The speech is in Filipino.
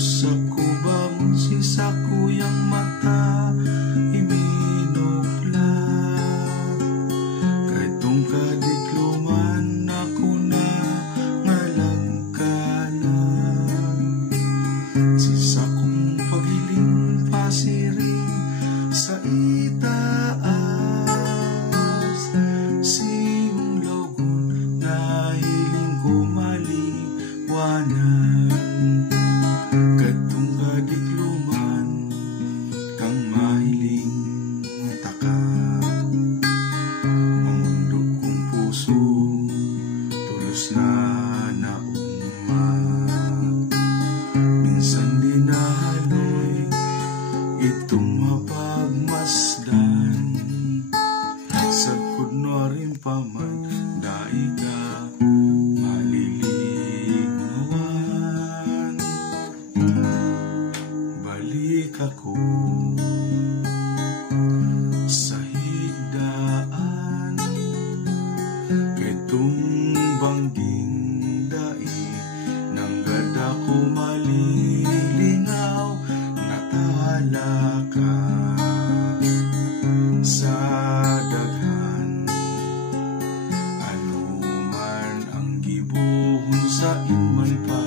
sa kubang si sakuyang mata iminuklat. Kadtong kadikluman ako na ngalangkalan. Si sakong pagiling pasiring sa itaas. Siyong lawgon na hiling ko maliwanan. Kadtong kadikluman kang mahiling takas. Mamundok kong puso tulos na naungmat. Minsan din nahaloy itong mapagmasdan. Sa kunwaring paman dai ka malilingawan. Balik ako sa higdaan. Kadtong bangging dai nang gada ko malilingaw. Natala ka sa daghan. Ano man ang gibuhon sa iman pa